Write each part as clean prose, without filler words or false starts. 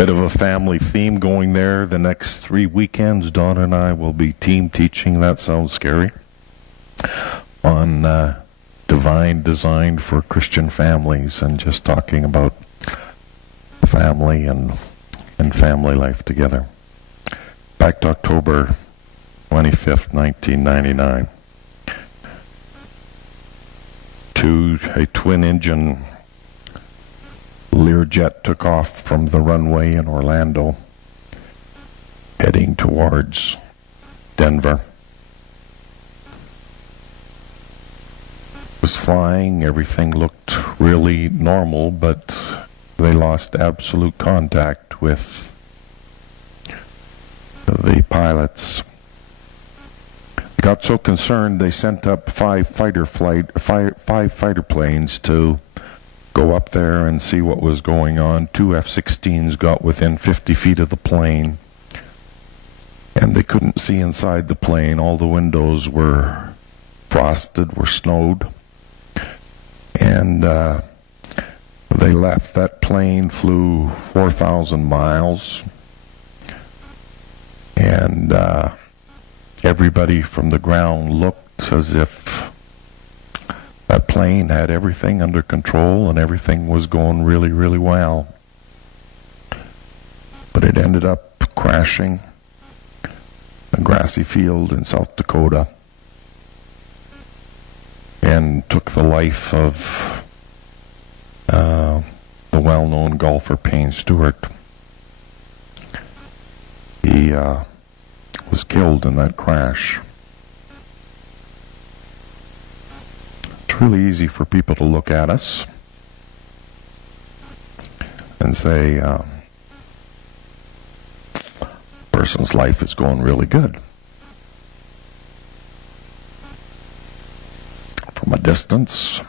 Bit of a family theme going there. The next 3 weekends, Donna and I will be team teaching. That sounds scary. On divine design for Christian families, and just talking about family and family life together. Back to October 25th, 1999. A twin-engine Learjet took off from the runway in Orlando, heading towards Denver. It was flying, everything looked really normal, but they lost absolute contact with the pilots. They got so concerned they sent up five fighter planes to go up there and see what was going on. 2 F-16s got within 50 feet of the plane, and they couldn't see inside the plane. All the windows were frosted, were snowed, and they left. That plane flew 4,000 miles, and everybody from the ground looked as if that plane had everything under control and everything was going really, really well. But it ended up crashing in a grassy field in South Dakota and took the life of the well-known golfer Payne Stewart. He was killed in that crash. It's really easy for people to look at us and say, a person's life is going really good. From a distance,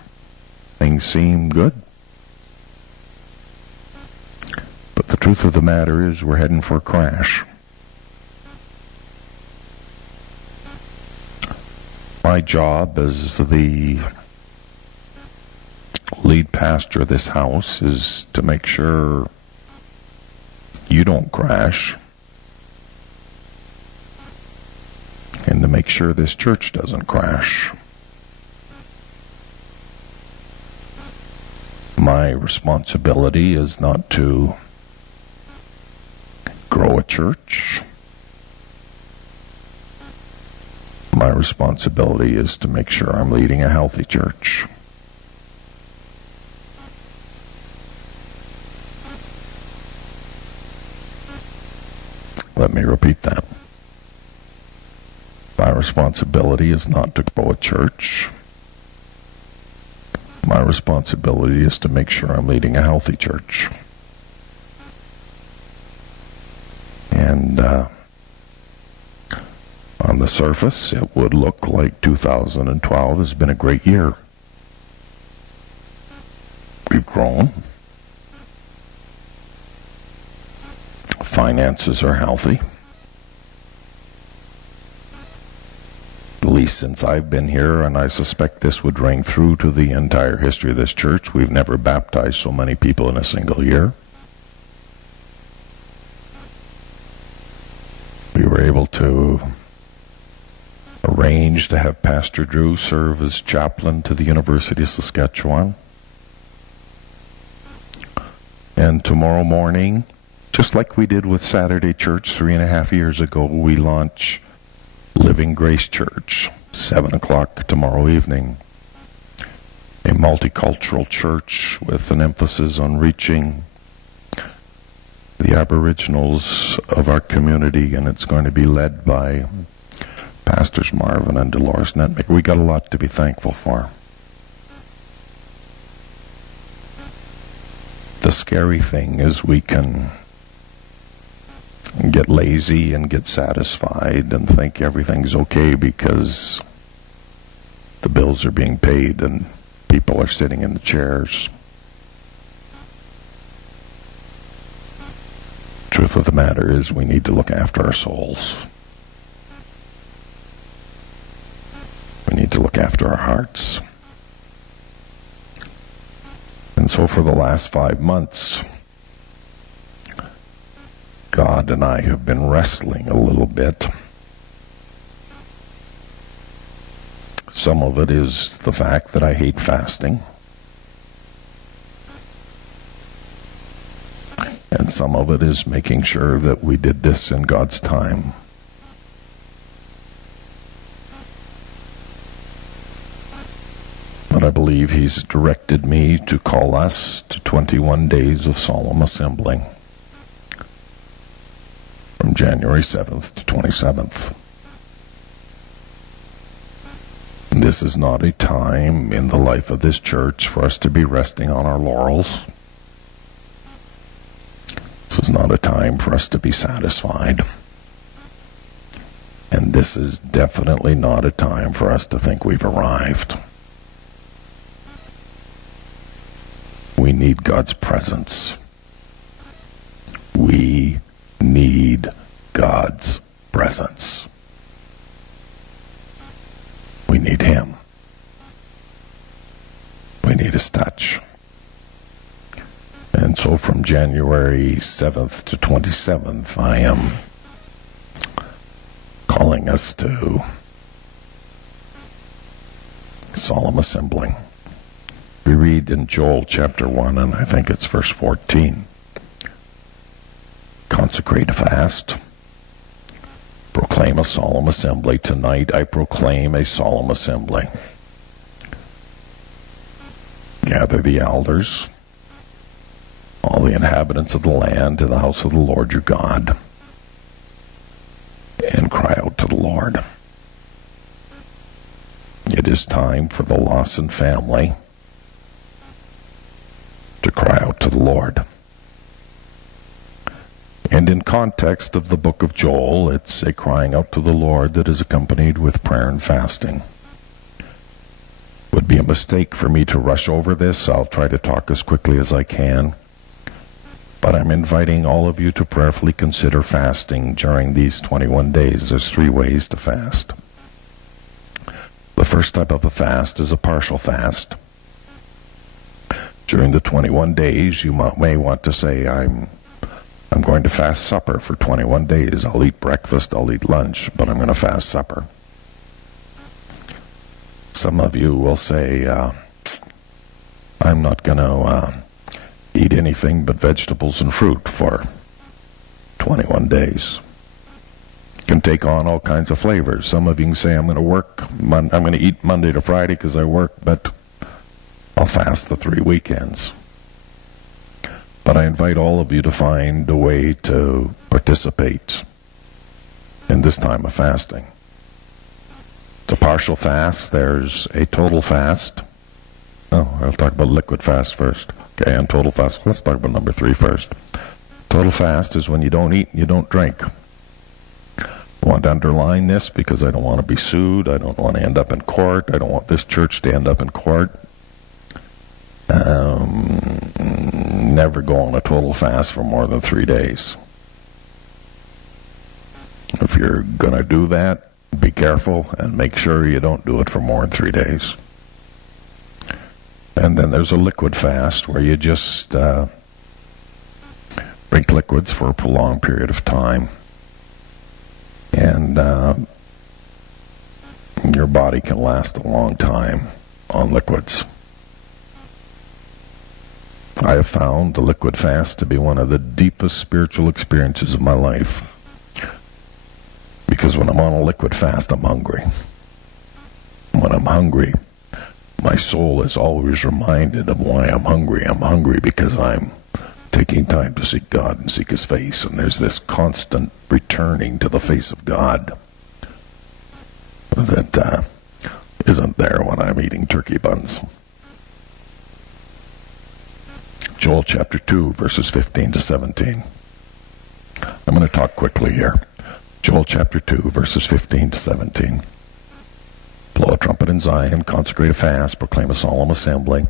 things seem good. But the truth of the matter is we're heading for a crash. My job as the lead pastor of this house is to make sure you don't crash, and to make sure this church doesn't crash. My responsibility is not to grow a church. My responsibility is to make sure I'm leading a healthy church. Let me repeat that. My responsibility is not to grow a church. My responsibility is to make sure I'm leading a healthy church. And on the surface, it would look like 2012 has been a great year. We've grown. Finances are healthy. At least since I've been here, and I suspect this would ring through to the entire history of this church. We've never baptized so many people in a single year. We were able to arrange to have Pastor Drew serve as chaplain to the University of Saskatchewan. And tomorrow morning, just like we did with Saturday Church 3.5 years ago, we launch Living Grace Church, 7 o'clock tomorrow evening. A multicultural church with an emphasis on reaching the Aboriginals of our community, and it's going to be led by Pastors Marvin and Dolores Netmick. We got a lot to be thankful for. The scary thing is we can get lazy and get satisfied and think everything's okay because the bills are being paid and people are sitting in the chairs. Truth of the matter is we need to look after our souls. We need to look after our hearts. And so for the last 5 months, mind and I have been wrestling a little bit. Some of it is the fact that I hate fasting. And some of it is making sure that we did this in God's time. But I believe He's directed me to call us to 21 days of solemn assembly from January 7th to 27th. And this is not a time in the life of this church for us to be resting on our laurels. This is not a time for us to be satisfied. And this is definitely not a time for us to think we've arrived. We need God's presence. We need God's presence. We need Him. We need His touch. And so from January 7th to 27th, I am calling us to solemn assembling. We read in Joel chapter 1, and I think it's verse 14. Consecrate a fast. Proclaim a solemn assembly. Tonight I proclaim a solemn assembly. Gather the elders, all the inhabitants of the land, to the house of the Lord your God, and cry out to the Lord. It is time for the Lawson family to cry out to the Lord. And in context of the book of Joel, it's a crying out to the Lord that is accompanied with prayer and fasting. It would be a mistake for me to rush over this. I'll try to talk as quickly as I can. But I'm inviting all of you to prayerfully consider fasting during these 21 days. There's 3 ways to fast. The first type of a fast is a partial fast. During the 21 days, you may want to say, I'm going to fast supper for 21 days. I'll eat breakfast, I'll eat lunch, but I'm going to fast supper. Some of you will say, I'm not going to eat anything but vegetables and fruit for 21 days. It can take on all kinds of flavors. Some of you can say, I'm going to eat Monday to Friday because I work, but I'll fast the 3 weekends. But I invite all of you to find a way to participate in this time of fasting. It's a partial fast. There's a total fast. Oh, I'll talk about liquid fast first. Okay, and total fast. Let's talk about number 3 first. Total fast is when you don't eat and you don't drink. I want to underline this because I don't want to be sued. I don't want to end up in court. I don't want this church to end up in court. Never go on a total fast for more than 3 days. If you're going to do that, be careful and make sure you don't do it for more than 3 days. And then there's a liquid fast where you just drink liquids for a prolonged period of time. And your body can last a long time on liquids. I have found the liquid fast to be one of the deepest spiritual experiences of my life. Because when I'm on a liquid fast, I'm hungry. When I'm hungry, my soul is always reminded of why I'm hungry. I'm hungry because I'm taking time to seek God and seek His face. And there's this constant returning to the face of God that isn't there when I'm eating turkey buns. Joel chapter 2, verses 15 to 17. I'm going to talk quickly here. Joel chapter 2, verses 15 to 17. Blow a trumpet in Zion, consecrate a fast, proclaim a solemn assembly.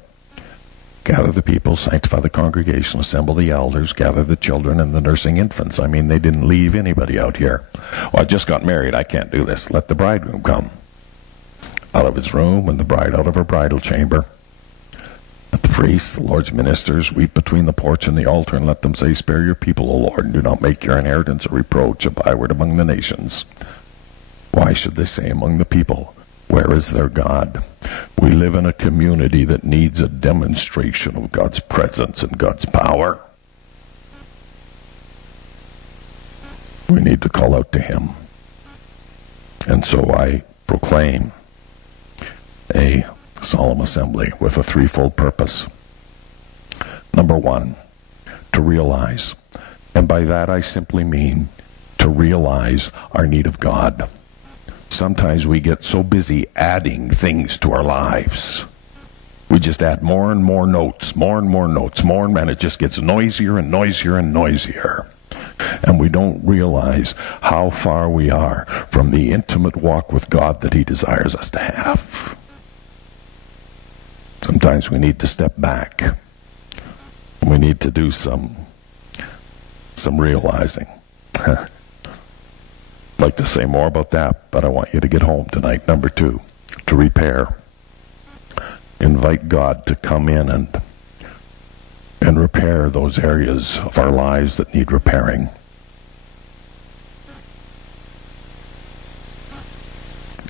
Gather the people, sanctify the congregation, assemble the elders, gather the children and the nursing infants. I mean, they didn't leave anybody out here. Well, I just got married, I can't do this. Let the bridegroom come out of his room and the bride out of her bridal chamber. Let the priests, the Lord's ministers, weep between the porch and the altar, and let them say, Spare your people, O Lord, and do not make your inheritance a reproach, a byword among the nations. Why should they say among the people, Where is their God? We live in a community that needs a demonstration of God's presence and God's power. We need to call out to Him. And so I proclaim a solemn assembly with a threefold purpose. Number one, to realize, and by that I simply mean to realize our need of God. Sometimes we get so busy adding things to our lives. We just add more and more notes, and it just gets noisier and noisier and noisier. And we don't realize how far we are from the intimate walk with God that He desires us to have. Sometimes we need to step back. We need to do some realizing. I'd like to say more about that, but I want you to get home tonight. Number two, to repair. Invite God to come in and repair those areas of our lives that need repairing.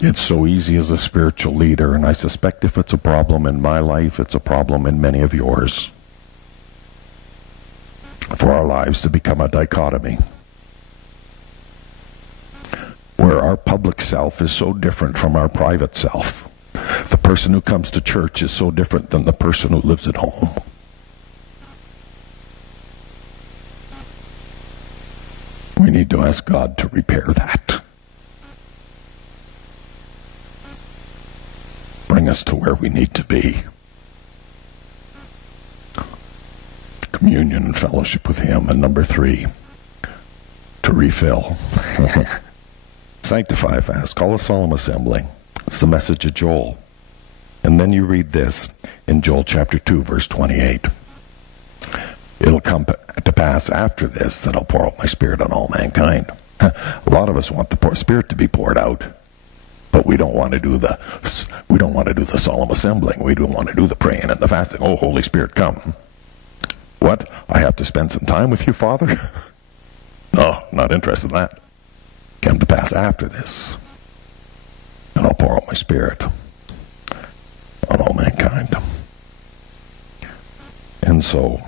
It's so easy as a spiritual leader, and I suspect if it's a problem in my life, it's a problem in many of yours, for our lives to become a dichotomy, where our public self is so different from our private self. The person who comes to church is so different than the person who lives at home. We need to ask God to repair that. Bring us to where we need to be. Communion and fellowship with Him. And number three, to refill. Sanctify fast. Call a solemn assembly. It's the message of Joel. And then you read this in Joel chapter 2, verse 28. It'll come to pass after this that I'll pour out my Spirit on all mankind. A lot of us want the Spirit to be poured out, but we don't want to do the solemn assembling. We don't want to do the praying and the fasting. Oh, Holy Spirit, come. What? I have to spend some time with you, Father? No, not interested in that. Come to pass after this, and I'll pour out my Spirit on all mankind. And so,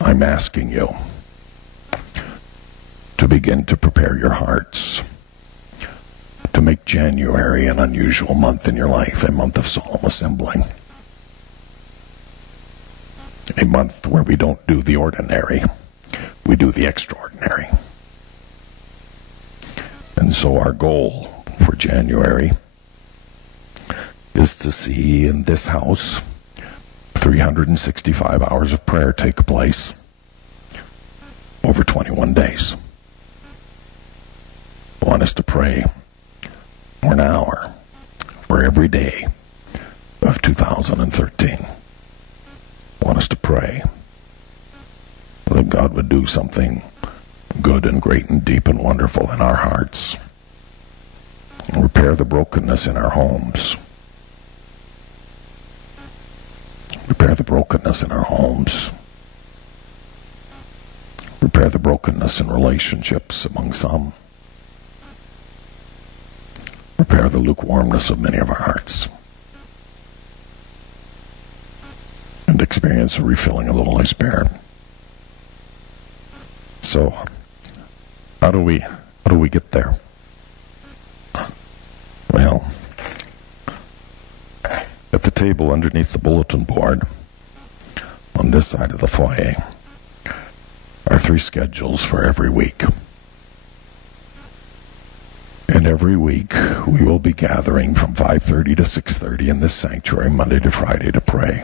I'm asking you to begin to prepare your hearts to make January an unusual month in your life, a month of solemn assembling. A month where we don't do the ordinary, we do the extraordinary. And so our goal for January is to see in this house 365 hours of prayer take place over 21 days. I want us to pray for an hour for every day of 2013. I want us to pray that God would do something good and great and deep and wonderful in our hearts. And repair the brokenness in our homes. Repair the brokenness in our homes. Repair the brokenness in relationships among some. Repair the lukewarmness of many of our hearts. And experience a refilling of the Holy Spirit. So, how do we get there? Well, at the table underneath the bulletin board on this side of the foyer are 3 schedules for every week. And every week we will be gathering from 5:30 to 6:30 in this sanctuary, Monday to Friday, to pray.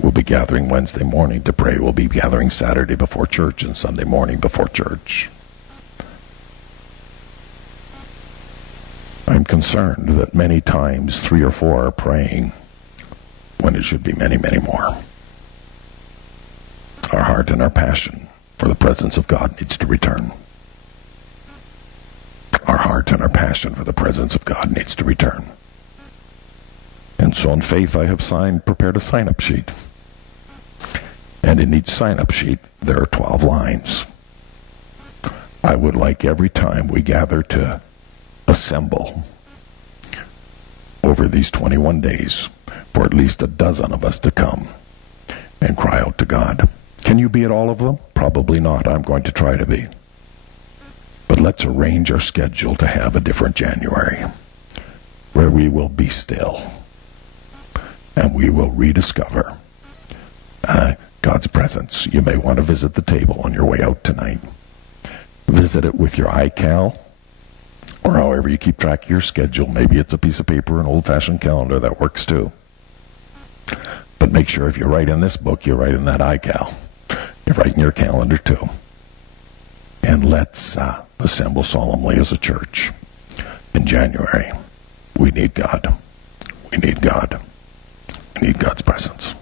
We'll be gathering Wednesday morning to pray. We'll be gathering Saturday before church and Sunday morning before church. I'm concerned that many times 3 or 4 are praying when it should be many, many more. Our heart and our passion for the presence of God needs to return. Our heart and our passion for the presence of God needs to return. And And so in faith I have prepared a sign-up sheet. And in each sign-up sheet there are 12 lines. I would like every time we gather to assemble over these 21 days for at least a dozen of us to come and cry out to God. Can you be at all of them? Probably not. I'm going to try to be. But let's arrange our schedule to have a different January where we will be still and we will rediscover God's presence. You may want to visit the table on your way out tonight. Visit it with your iCal or however you keep track of your schedule. Maybe it's a piece of paper, an old-fashioned calendar. That works too. But make sure if you write in this book, you write in that iCal. You write in your calendar too. And let's assemble solemnly as a church in January. We need God. We need God. We need God's presence.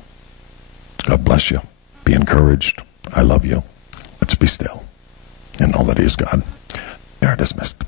God bless you. Be encouraged. I love you. Let's be still and know that He is God. They are dismissed.